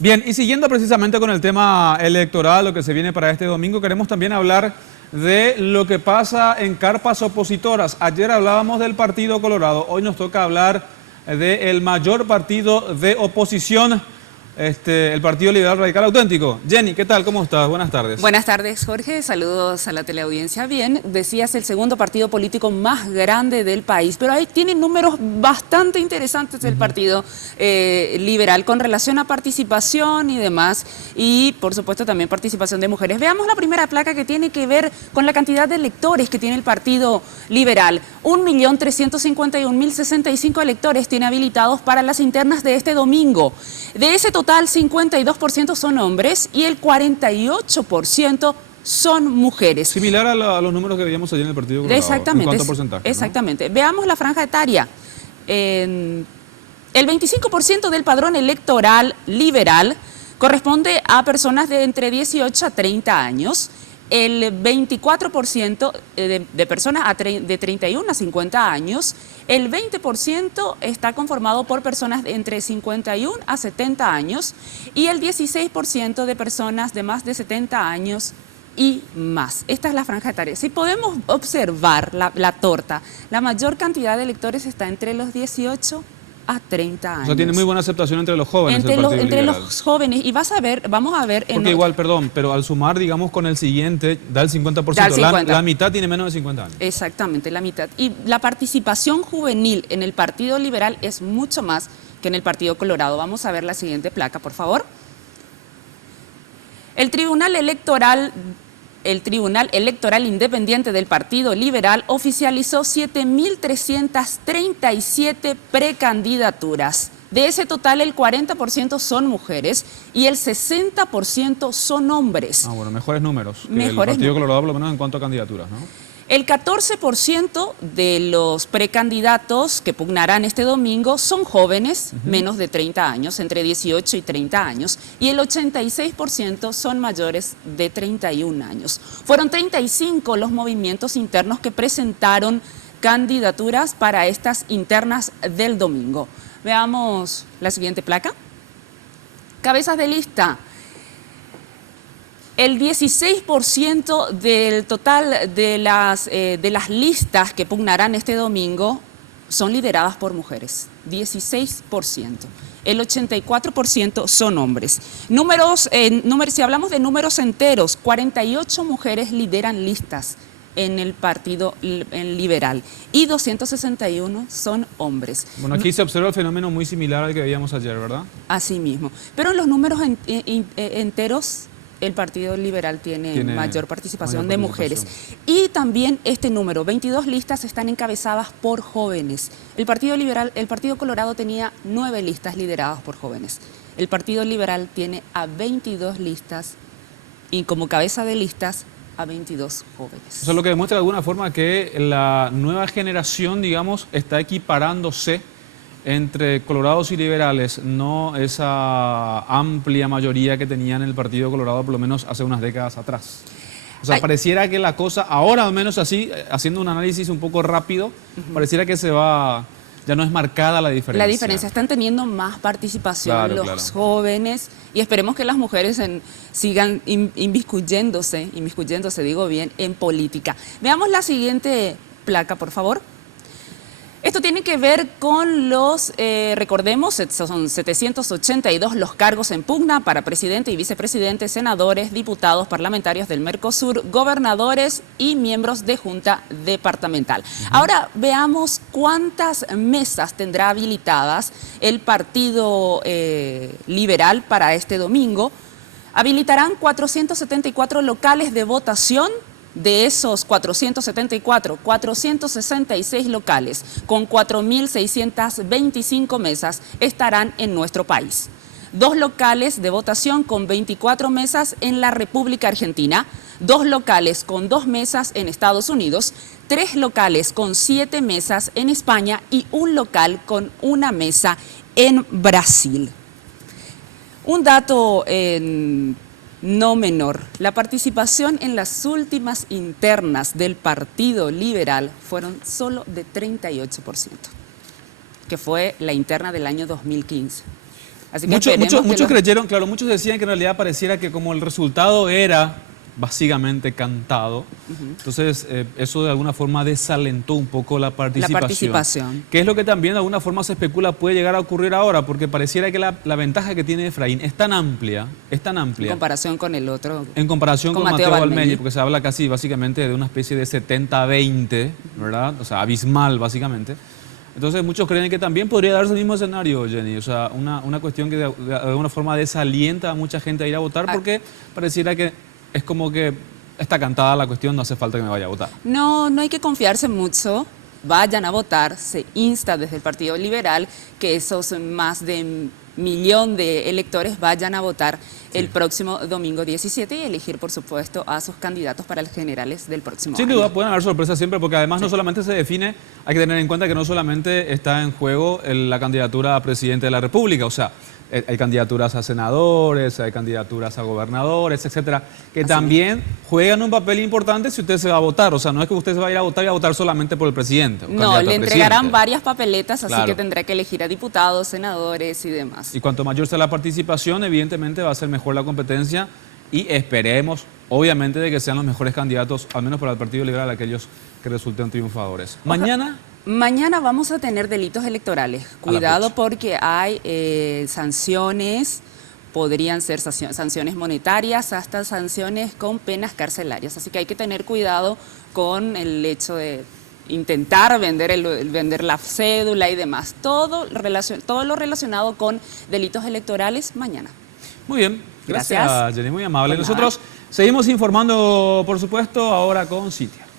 Bien, y siguiendo precisamente con el tema electoral, lo que se viene para este domingo, queremos también hablar de lo que pasa en carpas opositoras. Ayer hablábamos del Partido Colorado, hoy nos toca hablar del mayor partido de oposición, el Partido Liberal Radical Auténtico. Jenny, ¿qué tal? ¿Cómo estás? Buenas tardes. Buenas tardes, Jorge. Saludos a la teleaudiencia. Bien, decías el segundo partido político más grande del país, pero ahí tienen números bastante interesantes del Partido Liberal con relación a participación y demás, y por supuesto también participación de mujeres. Veamos la primera placa que tiene que ver con la cantidad de electores que tiene el Partido Liberal. 1.351.065 electores tiene habilitados para las internas de este domingo. De ese total, 52% son hombres y el 48% son mujeres. Similar a los números que veíamos ayer en el Partido Colorado. Exactamente. En cuanto a porcentaje, ¿no? Exactamente. Veamos la franja etaria. El 25% del padrón electoral liberal corresponde a personas de entre 18 a 30 años. El 24% de personas de 31 a 50 años, el 20% está conformado por personas de entre 51 a 70 años y el 16% de personas de más de 70 años y más. Esta es la franja etaria. Si podemos observar la torta, la mayor cantidad de electores está entre los 18 a 30 años. O sea, tiene muy buena aceptación entre los jóvenes. Entre los jóvenes, y vamos a ver... Porque igual, perdón, pero al sumar, digamos, con el siguiente, da el 50%. Da el 50%. La mitad tiene menos de 50 años. Exactamente, la mitad. Y la participación juvenil en el Partido Liberal es mucho más que en el Partido Colorado. Vamos a ver la siguiente placa, por favor. El Tribunal Electoral Independiente del Partido Liberal oficializó 7.337 precandidaturas. De ese total, el 40% son mujeres y el 60% son hombres. Ah, bueno, mejores números que el Partido Colorado, por lo menos en cuanto a candidaturas, ¿no? El 14% de los precandidatos que pugnarán este domingo son jóvenes, menos de 30 años, entre 18 y 30 años, y el 86% son mayores de 31 años. Fueron 35 los movimientos internos que presentaron candidaturas para estas internas del domingo. Veamos la siguiente placa. Cabezas de lista. El 16% del total de las listas que pugnarán este domingo son lideradas por mujeres, 16%. El 84% son hombres. Si hablamos de números enteros, 48 mujeres lideran listas en el Partido Liberal y 261 son hombres. Bueno, aquí se observa el fenómeno muy similar al que veíamos ayer, ¿verdad? Así mismo. Pero en los números enteros, el Partido Liberal tiene mayor participación de mujeres. Y también este número, 22 listas están encabezadas por jóvenes. El Partido Colorado tenía 9 listas lideradas por jóvenes. El Partido Liberal tiene a 22 listas y como cabeza de listas a 22 jóvenes. Eso es lo que demuestra de alguna forma que la nueva generación, digamos, está equiparándose entre colorados y liberales, no esa amplia mayoría que tenían el Partido Colorado por lo menos hace unas décadas atrás. O sea, pareciera que la cosa, ahora al menos así, haciendo un análisis un poco rápido, pareciera que ya no es marcada la diferencia. La diferencia, están teniendo más participación los jóvenes y esperemos que las mujeres sigan inmiscuyéndose, digo bien, en política. Veamos la siguiente placa, por favor. Esto tiene que ver con recordemos, son 782 los cargos en pugna para presidente y vicepresidente, senadores, diputados, parlamentarios del Mercosur, gobernadores y miembros de junta departamental. Ahora veamos cuántas mesas tendrá habilitadas el Partido Liberal para este domingo. Habilitarán 474 locales de votación. De esos 474, 466 locales con 4.625 mesas estarán en nuestro país. 2 locales de votación con 24 mesas en la República Argentina, 2 locales con 2 mesas en Estados Unidos, 3 locales con 7 mesas en España y 1 local con 1 mesa en Brasil. Un dato no menor, la participación en las últimas internas del Partido Liberal fueron solo de 38%, que fue la interna del año 2015. Así que muchos creyeron, claro, muchos decían que en realidad pareciera que como el resultado era básicamente cantado, entonces eso de alguna forma desalentó un poco la participación. Que es lo que también de alguna forma se especula puede llegar a ocurrir ahora, porque pareciera que la ventaja que tiene Efraín es tan amplia. En comparación con el otro. En comparación con Mateo Valmeñi, porque se habla casi básicamente de una especie de 70-20, ¿verdad? O sea, abismal básicamente. Entonces muchos creen que también podría darse el mismo escenario, Jenny. O sea, una cuestión que de alguna forma desalienta a mucha gente a ir a votar, porque pareciera que es como que está cantada la cuestión, no hace falta que me vaya a votar. No hay que confiarse mucho. Vayan a votar. Se insta desde el Partido Liberal que esos más de 1 millón de electores vayan a votar el próximo domingo 17 y elegir, por supuesto, a sus candidatos para las generales del próximo año. Sin duda, pueden haber sorpresas siempre, porque además no solamente se define, hay que tener en cuenta que no solamente está en juego la candidatura a presidente de la República, o sea, hay candidaturas a senadores, hay candidaturas a gobernadores, etcétera, que también juegan un papel importante si usted se va a votar. O sea, no es que usted se va a ir a votar y a votar solamente por el presidente. No, le entregarán varias papeletas, así que tendrá que elegir a diputados, senadores y demás. Y cuanto mayor sea la participación, evidentemente va a ser mejor la competencia y esperemos, obviamente, de que sean los mejores candidatos, al menos para el Partido Liberal, aquellos que resulten triunfadores. Mañana vamos a tener delitos electorales. Cuidado porque hay sanciones, podrían ser sanciones monetarias, hasta sanciones con penas carcelarias. Así que hay que tener cuidado con el hecho de intentar vender la cédula y demás. Todo lo relacionado con delitos electorales mañana. Muy bien, gracias Jenny, muy amable. Nosotros seguimos informando, por supuesto, ahora con Citia.